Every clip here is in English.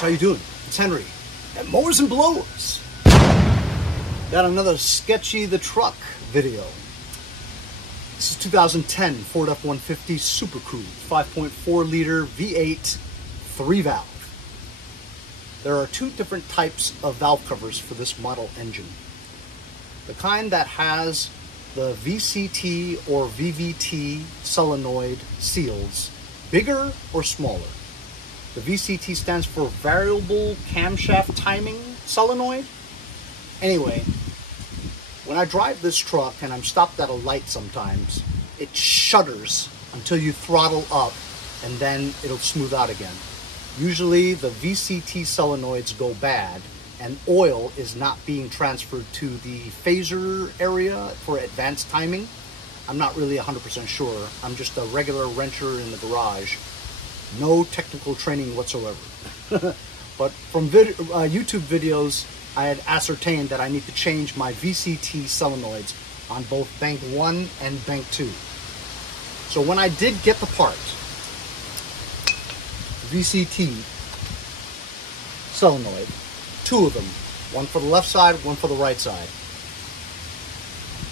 guys, how you doing? It's Henry at Mowers and Blowers. Got another Sketchy the Truck video. This is 2010 Ford F-150 Super Crew 5.4 liter V8 3-valve. There are two different types of valve covers for this model engine. The kind that has the Vct or Vvt solenoid seals, bigger or smaller. The Vct stands for variable camshaft timing solenoid. Anyway, when I drive this truck and I'm stopped at a light sometimes, it shudders until you throttle up and then it'll smooth out again. Usually the Vct solenoids go bad and oil is not being transferred to the phaser area for advanced timing. I'm not really 100% sure. I'm just a regular wrencher in the garage. No technical training whatsoever. But from YouTube videos, I had ascertained that I need to change my Vct solenoids on both bank 1 and bank 2. So when I did get the part, Vct solenoid, two of them, one for the left side, one for the right side.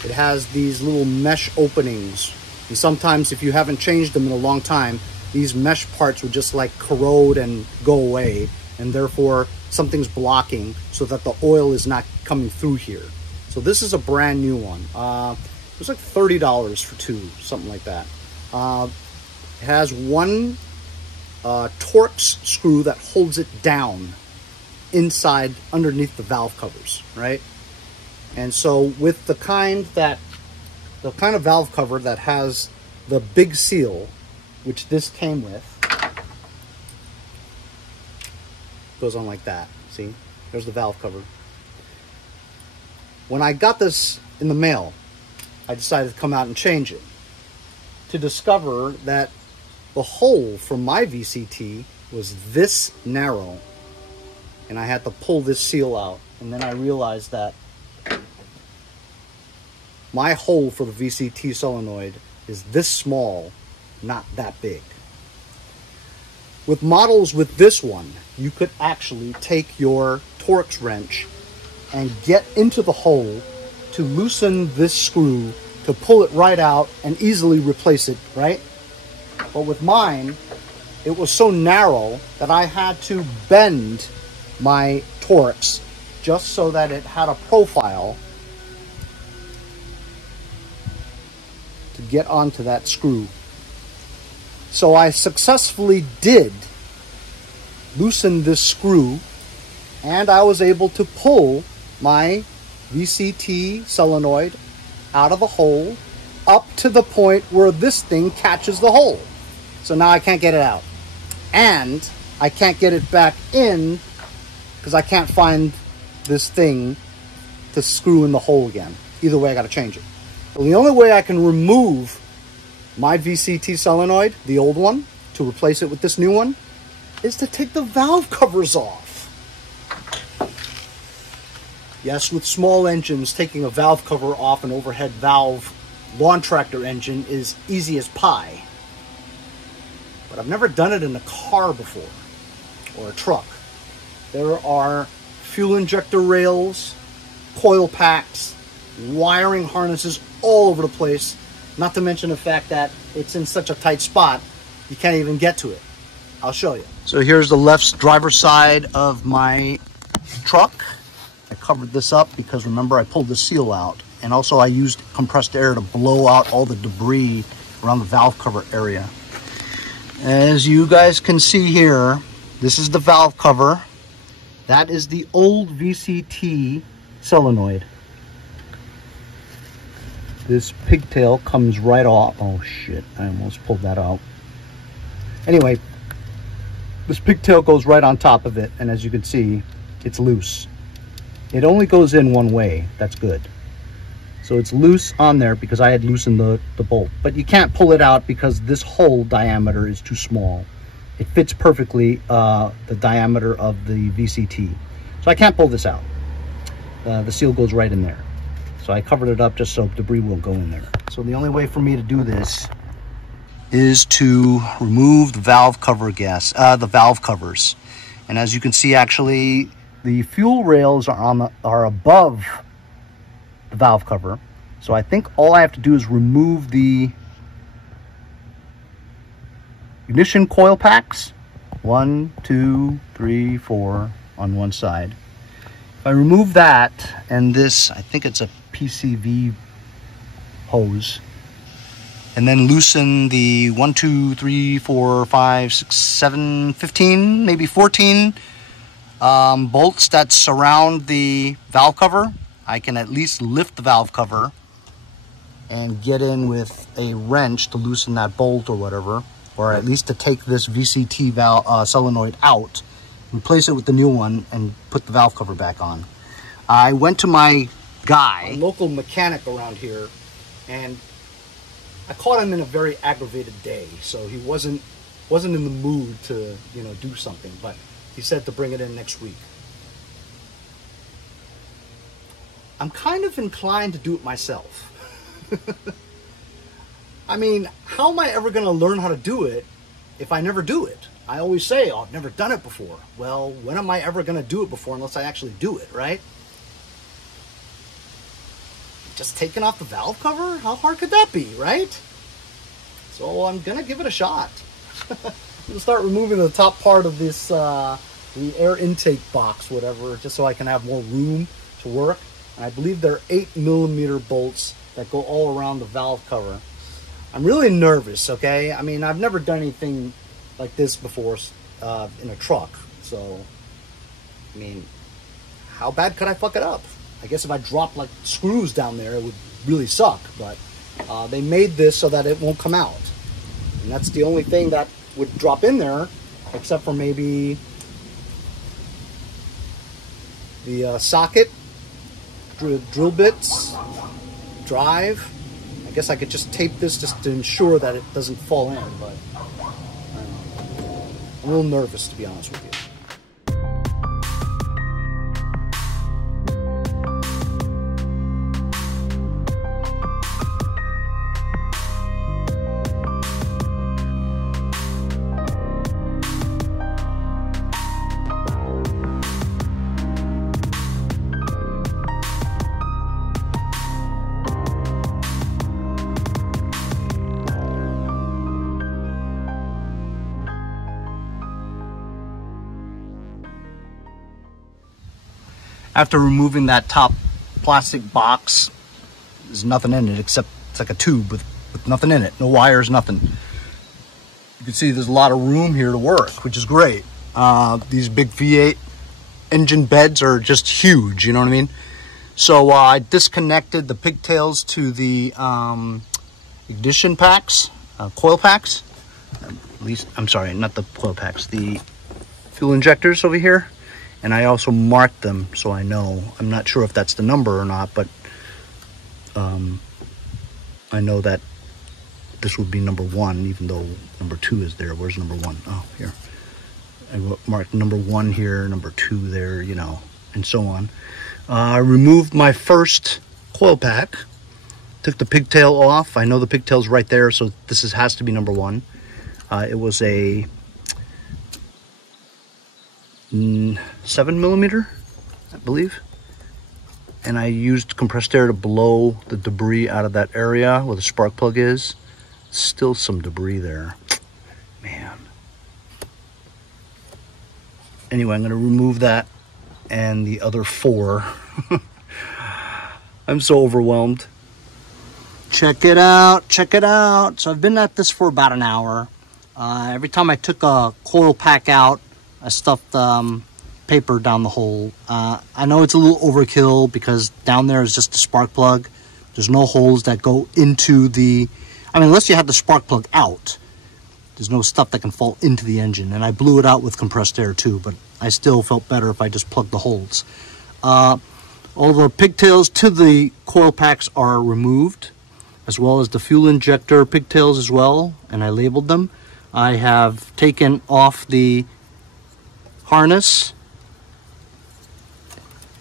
It has these little mesh openings, and sometimes if you haven't changed them in a long time, these mesh parts would just like corrode and go away, and therefore something's blocking so that the oil is not coming through here. So this is a brand new one. It was like $30 for two, something like that. It has one Torx screw that holds it down inside underneath the valve covers, right? And so with the kind of valve cover that has the big seal, which this came with, goes on like that. See, there's the valve cover. When I got this in the mail, I decided to come out and change it, to discover that the hole for my VCT was this narrow, and I had to pull this seal out. And then I realized that my hole for the VCT solenoid is this small, not that big. With models with this one, you could actually take your Torx wrench and get into the hole to loosen this screw, to pull it right out and easily replace it, right? But with mine, it was so narrow that I had to bend my Torx just so that it had a profile to get onto that screw. So I successfully did loosen this screw, and I was able to pull my Vct solenoid out of the hole up to the point where this thing catches the hole. So now I can't get it out. And I can't get it back in because I can't find this thing to screw in the hole again. Either way, I got to change it. Well, the only way I can remove my Vct solenoid, the old one, to replace it with this new one, is to take the valve covers off. Yes, with small engines, taking a valve cover off an overhead valve lawn tractor engine is easy as pie. But I've never done it in a car before, or a truck. There are fuel injector rails, coil packs, wiring harnesses all over the place, not to mention the fact that it's in such a tight spot, you can't even get to it. I'll show you. So here's the left driver's side of my truck. I covered this up because remember I pulled the seal out, and also I used compressed air to blow out all the debris around the valve cover area. As you guys can see here, this is the valve cover. That is the old Vct solenoid. This pigtail comes right off. Oh shit, I almost pulled that out. Anyway, this pigtail goes right on top of it, and as you can see, it's loose. It only goes in one way. That's good. So it's loose on there because I had loosened the bolt. But you can't pull it out because this hole diameter is too small. It fits perfectly the diameter of the VCT. So I can't pull this out. The seal goes right in there. So I covered it up just so debris won't go in there. So the only way for me to do this is to remove the valve cover the valve covers. And as you can see, actually, the fuel rails are above the valve cover. So I think all I have to do is remove the ignition coil packs. 1, 2, 3, 4 on one side. If I remove that, and this, I think it's a PCV hose, and then loosen the 1, 2, 3, 4, 5, 6, 7, 15, maybe 14 bolts that surround the valve cover, I can at least lift the valve cover and get in with a wrench to loosen that bolt or whatever, or at least to take this Vct solenoid out, replace it with the new one, and put the valve cover back on. I went to my guy, a local mechanic around here, and I caught him in a very aggravated day, so he wasn't in the mood to, you know, do something, but he said to bring it in next week. I'm kind of inclined to do it myself. I mean, how am I ever going to learn how to do it if I never do it? I always say, oh, I've never done it before. Well, when am I ever going to do it before unless I actually do it, right? Just taking off the valve cover? How hard could that be, right? So I'm going to give it a shot. I'm going to start removing the top part of this, the air intake box, whatever, just so I can have more room to work. And I believe they're 8mm bolts that go all around the valve cover. I'm really nervous, okay? I mean, I've never done anything like this before in a truck. So, I mean, how bad could I fuck it up? I guess if I drop like screws down there, it would really suck. But they made this so that it won't come out. And that's the only thing that would drop in there, except for maybe the socket, drill bits, drive. I guess I could just tape this just to ensure that it doesn't fall in, but I'm a little nervous, to be honest with you. After removing that top plastic box, there's nothing in it except it's like a tube with nothing in it. No wires, nothing. You can see there's a lot of room here to work, which is great. These big V8 engine beds are just huge, you know what I mean? So I disconnected the pigtails to the ignition packs, coil packs. At least, I'm sorry, not the coil packs, the fuel injectors over here. And I also marked them so I know. I'm not sure if that's the number or not, but I know that this would be number 1, even though number 2 is there. Where's number 1? Oh, here. I marked number 1 here, number 2 there, you know, and so on. I removed my first coil pack, took the pigtail off. I know the pigtail's right there, so this has to be number 1. It was a 7mm, I believe, and I used compressed air to blow the debris out of that area where the spark plug is. Still some debris there, man. Anyway, I'm going to remove that and the other 4. I'm so overwhelmed. Check it out, check it out. So I've been at this for about an hour. Every time I took a coil pack out, I stuffed paper down the hole. I know it's a little overkill because down there is just a spark plug. There's no holes that go into the, I mean, unless you have the spark plug out, there's no stuff that can fall into the engine. And I blew it out with compressed air too, but I still felt better if I just plugged the holes. All the pigtails to the coil packs are removed, as well as the fuel injector pigtails as well, and I labeled them. I have taken off the harness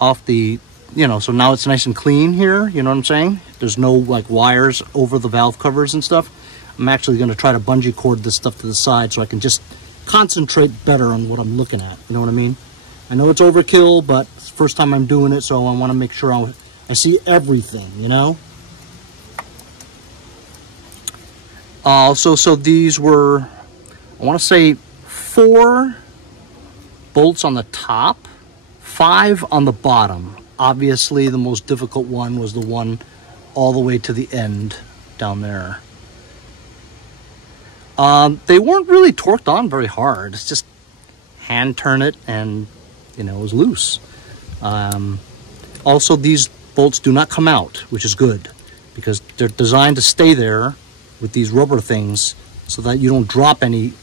off the, you know, so now it's nice and clean here, you know what I'm saying? There's no like wires over the valve covers and stuff. I'm actually going to try to bungee cord this stuff to the side so I can just concentrate better on what I'm looking at. You know what I mean? I know it's overkill, but it's the first time I'm doing it, so I want to make sure I see everything, you know? So these were, I want to say 4 bolts on the top, 5 on the bottom. Obviously, the most difficult one was the one all the way to the end down there. They weren't really torqued on very hard. It's just hand turn it and, you know, it was loose. Also, these bolts do not come out, which is good because they're designed to stay there with these rubber things so that you don't drop any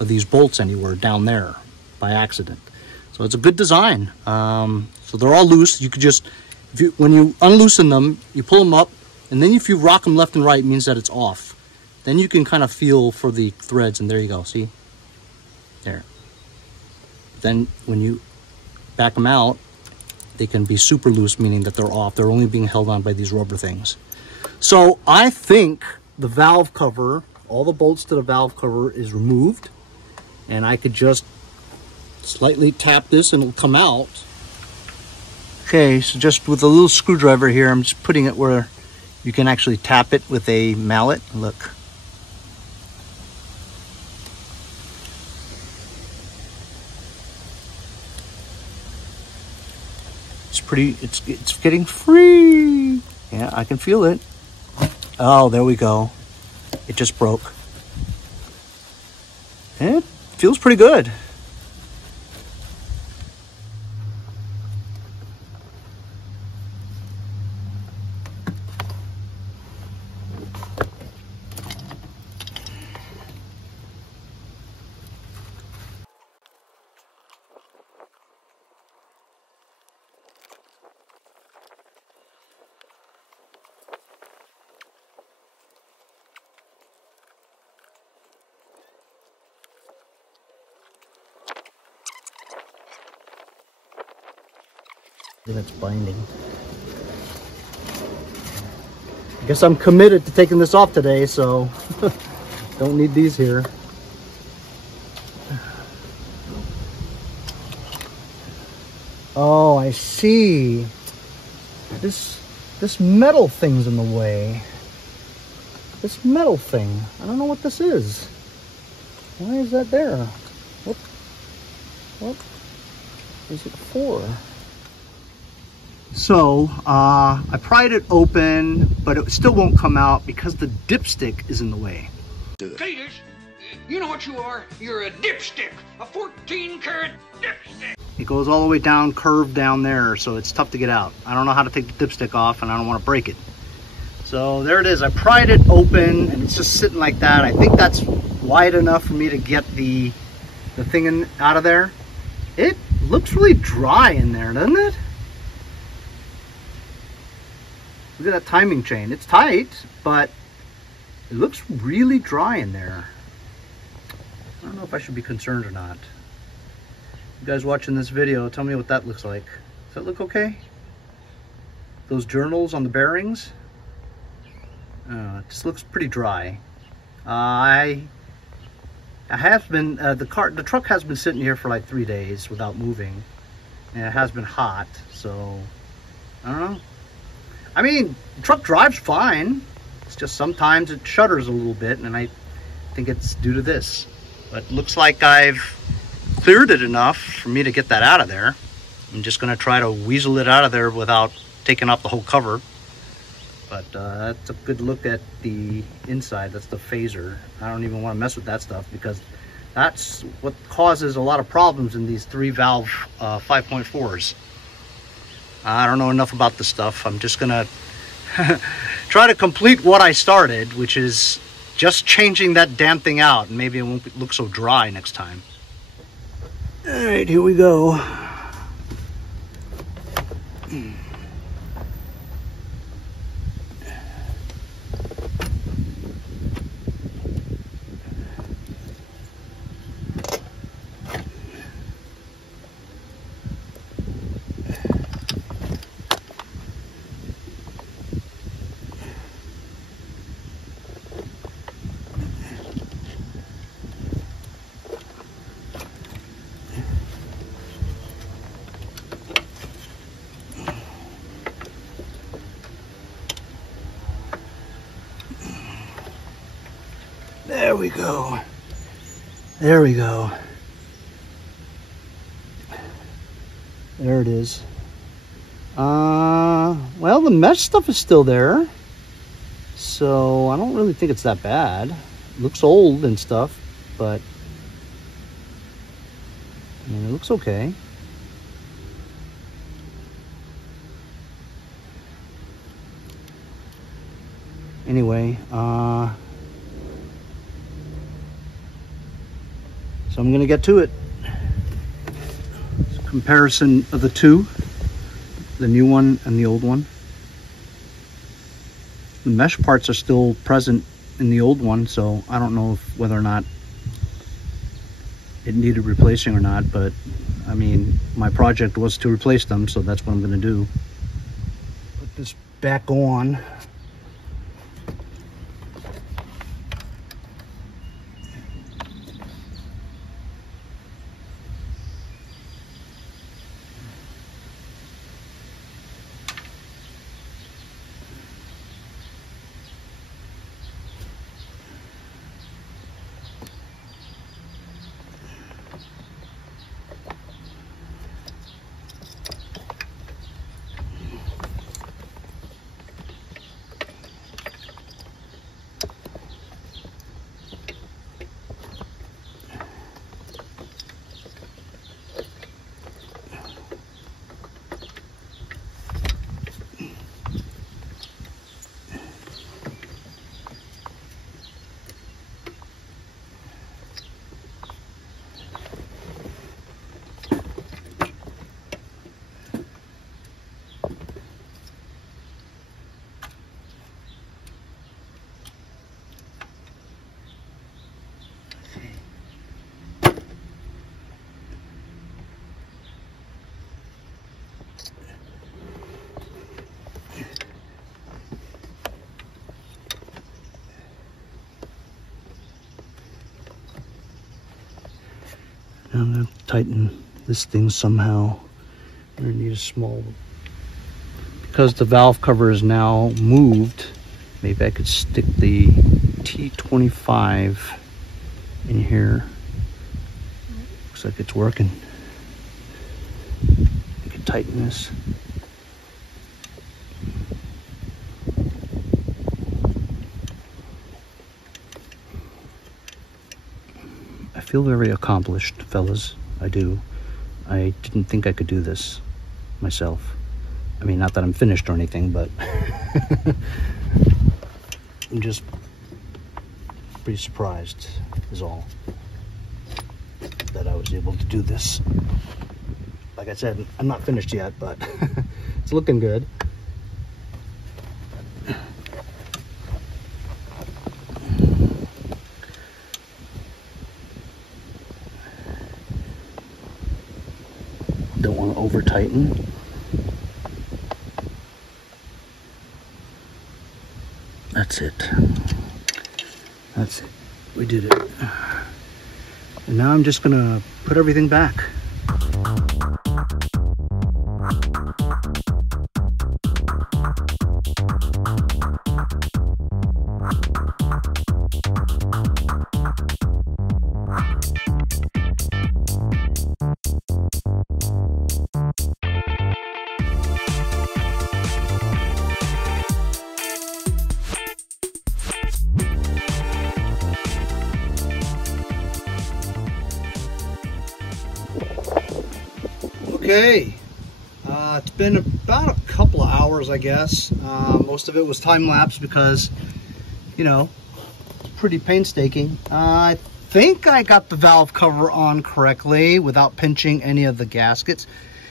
of these bolts anywhere down there by accident. So it's a good design. So they're all loose. You could just, when you unloosen them, you pull them up, and then if you rock them left and right, it means that it's off. Then you can kind of feel for the threads, and there you go, see? There. Then when you back them out, they can be super loose, meaning that they're off. They're only being held on by these rubber things. So I think the valve cover, all the bolts to the valve cover is removed, and I could just slightly tap this and it'll come out. Okay, so just with a little screwdriver here, I'm just putting it where you can actually tap it with a mallet. Look. It's pretty, it's getting free. Yeah, I can feel it. Oh, there we go. It just broke. It feels pretty good. And it's binding. I guess I'm committed to taking this off today, so don't need these here. Oh, I see. This metal thing's in the way. This metal thing. I don't know what this is. Why is that there? What is it for? So, I pried it open, but it still won't come out because the dipstick is in the way. Cletus, you know what you are? You're a dipstick, a 14-karat dipstick. It goes all the way down, curved down there, so it's tough to get out. I don't know how to take the dipstick off, and I don't want to break it. So there it is. I pried it open, and it's just sitting like that. I think that's wide enough for me to get the thing out of there. It looks really dry in there, doesn't it? Look at that timing chain. It's tight, but it looks really dry in there. I don't know if I should be concerned or not. You guys watching this video, tell me what that looks like. Does that look okay? Those journals on the bearings? It just looks pretty dry. I have been, the truck has been sitting here for like 3 days without moving. And it has been hot, so I don't know. I mean, the truck drives fine. It's just sometimes it shudders a little bit, and I think it's due to this. But it looks like I've cleared it enough for me to get that out of there. I'm just going to try to weasel it out of there without taking off the whole cover. But that's a good look at the inside. That's the phaser. I don't even want to mess with that stuff because that's what causes a lot of problems in these 3-valve 5.4s. I don't know enough about this stuff. I'm just gonna try to complete what I started, which is just changing that damn thing out, and maybe it won't look so dry next time. All right, here we go. There we go. There we go. There it is. Well, the mesh stuff is still there, so I don't really think it's that bad. It looks old and stuff, but I mean, it looks okay. Anyway, so I'm gonna get to it. Comparison of the two, the new one and the old one. The mesh parts are still present in the old one, so I don't know whether or not it needed replacing or not, but I mean, my project was to replace them, so that's what I'm going to do. Put this back on. I'm going to tighten this thing somehow. I'm going to need a small, because the valve cover is now moved, maybe I could stick the T25 in here. Looks like it's working. I can tighten this. I feel very accomplished, fellas. I do. I didn't think I could do this myself. I mean, not that I'm finished or anything, but I'm just pretty surprised is all that I was able to do this. Like I said, I'm not finished yet, but it's looking good. Don't want to over tighten. That's it. That's it. We did it. And now I'm just gonna put everything back. Okay, it's been about a couple of hours, I guess. Most of it was time-lapse because, you know, it's pretty painstaking. I think I got the valve cover on correctly without pinching any of the gaskets.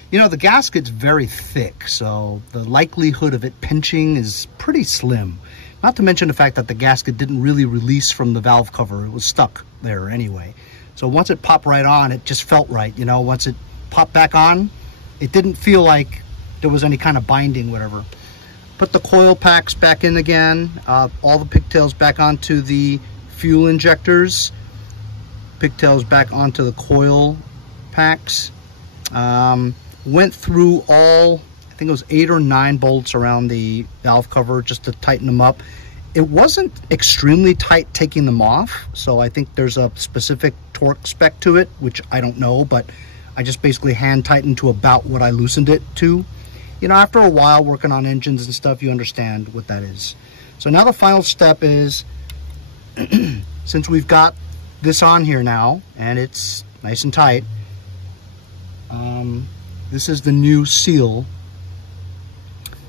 You know, the gasket's very thick, so the likelihood of it pinching is pretty slim. Not to mention the fact that the gasket didn't really release from the valve cover. It was stuck there anyway. So once it popped right on, it just felt right, you know. Once it popped back on, it didn't feel like there was any kind of binding, whatever. Put the coil packs back in again, all the pigtails back onto the fuel injectors, pigtails back onto the coil packs. Went through all, I think it was 8 or 9 bolts around the valve cover just to tighten them up. It wasn't extremely tight taking them off, so I think there's a specific torque spec to it, which I don't know, but I just basically hand tightened to about what I loosened it to. You know, after a while working on engines and stuff, you understand what that is. So now the final step is, since we've got this on here now, and it's nice and tight, this is the new seal.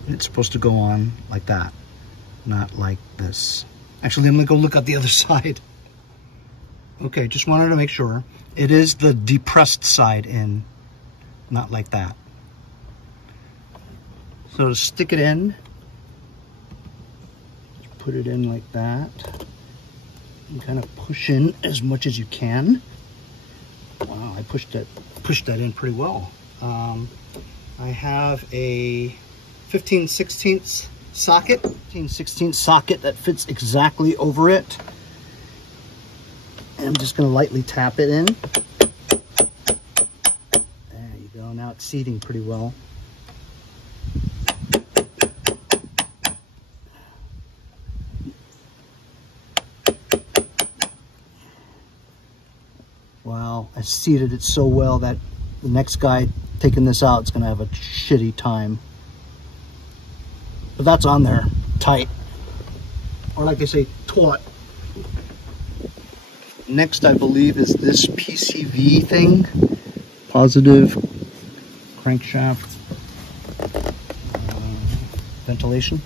It's supposed to go on like that, not like this. Actually, I'm gonna go look at the other side. Okay, just wanted to make sure. It is the depressed side in, not like that. So to stick it in, put it in like that, and kind of push in as much as you can. Wow, I pushed that in pretty well. I have a 15/16 socket, 15/16 socket that fits exactly over it. And I'm just going to lightly tap it in. There you go. Now it's seating pretty well. Wow, I seated it so well that the next guy taking this out is going to have a shitty time. But that's on there, tight. Or like they say, taut. Next, I believe, is this PCV thing. Positive crankshaft ventilation.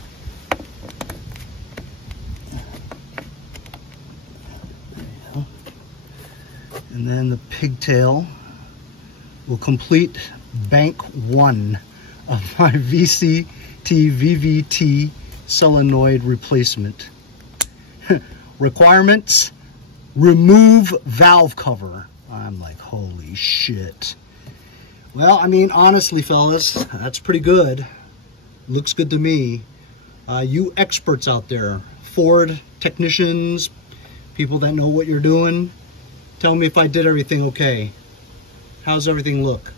There you go. And then the pigtail will complete bank 1 of my Vct Vvt Solenoid replacement. Requirements: remove valve cover. I'm like, holy shit. Well, I mean, honestly, fellas, that's pretty good. Looks good to me. You experts out there, Ford technicians, people that know what you're doing, tell me if I did everything okay. How's everything look?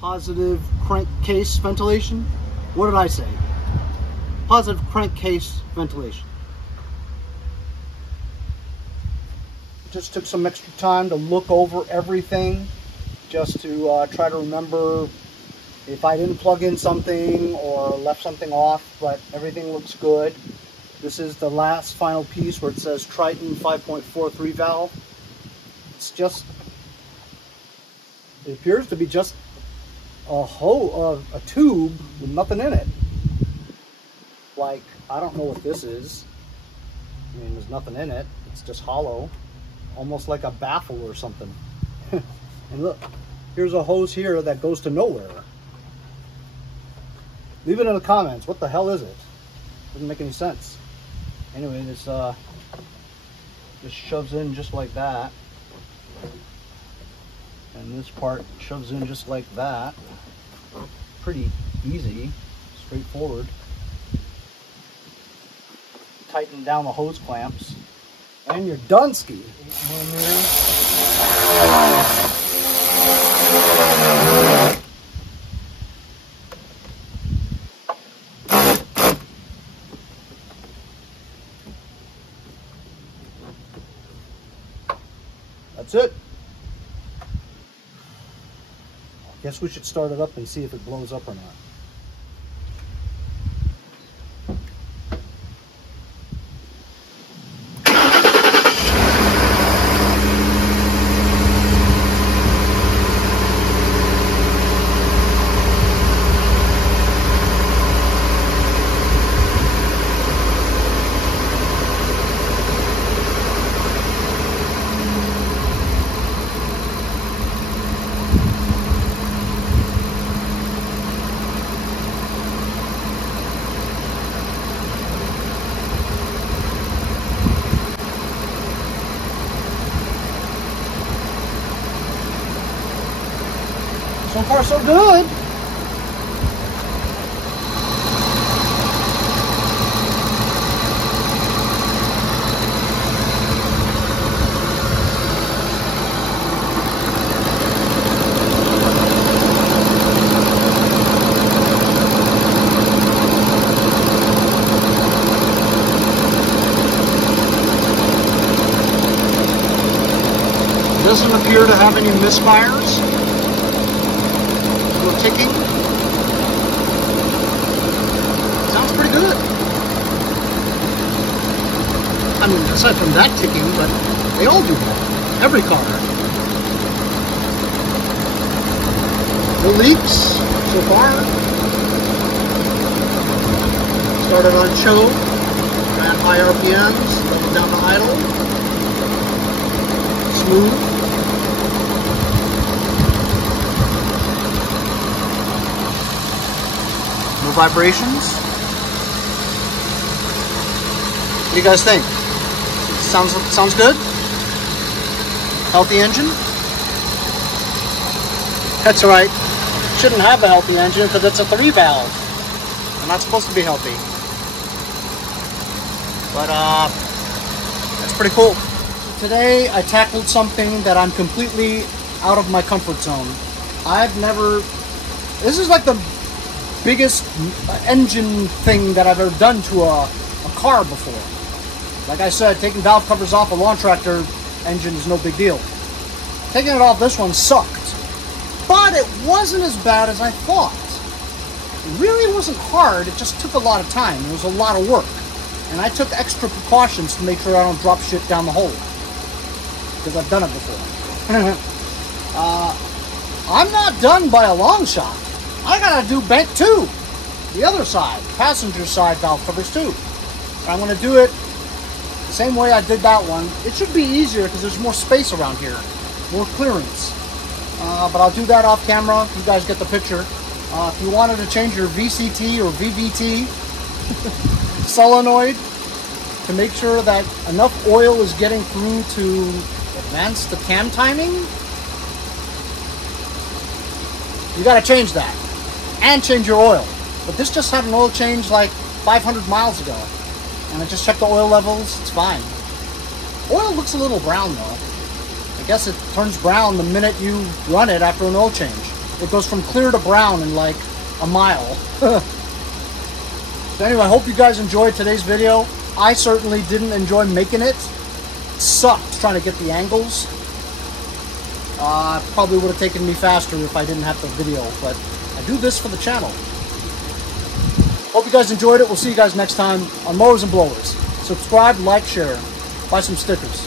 Positive crankcase ventilation? What did I say? Positive crankcase ventilation. Just took some extra time to look over everything, just to try to remember if I didn't plug in something or left something off, but everything looks good. This is the last final piece where it says Triton 5.43 valve. It's just, it appears to be just a tube with nothing in it. Like, I don't know what this is. I mean, there's nothing in it. It's just hollow. Almost like a baffle or something. And look, here's a hose here that goes to nowhere. Leave it in the comments. What the hell is it? Doesn't make any sense. Anyway, this just shoves in just like that. And this part shoves in just like that. Pretty easy, straightforward. Tighten down the hose clamps. And you're done ski. 8mm. That's it. Guess we should start it up and see if it blows up or not. So far, so good. doesn't appear to have any misfires or ticking. Sounds pretty good. I mean, aside from that ticking, but they all do that. Every car. No leaks so far. Started on choke, ran high RPMs, leveled down to idle. Smooth. No vibrations. What do you guys think? Sounds good? Healthy engine? That's right. Shouldn't have a healthy engine because it's a 3-valve. They're not supposed to be healthy. But that's pretty cool. Today I tackled something that I'm completely out of my comfort zone. This is like the biggest engine thing that I've ever done to a car before. Like I said, taking valve covers off a lawn tractor engine is no big deal. Taking it off this one sucked. But it wasn't as bad as I thought. It really wasn't hard, it just took a lot of time. It was a lot of work. And I took extra precautions to make sure I don't drop shit down the hole. Because I've done it before. I'm not done by a long shot. I gotta do bank 2. The other side, passenger side valve covers too. And I'm gonna do it the same way I did that one. It should be easier because there's more space around here. More clearance. But I'll do that off camera. You guys get the picture. If you wanted to change your VCT or VVT solenoid to make sure that enough oil is getting through to advance the cam timing, you got to change that and change your oil. But this just had an oil change like 500 miles ago, and I just checked the oil levels. It's fine. Oil looks a little brown though. I guess it turns brown the minute you run it after an oil change. It goes from clear to brown in like a mile. So anyway, I hope you guys enjoyed today's video. I certainly didn't enjoy making it. It sucked trying to get the angles. Probably would have taken me faster if I didn't have the video, but I do this for the channel. Hope you guys enjoyed it. We'll see you guys next time on Mowers and Blowers. Subscribe, like, share. Buy some stickers.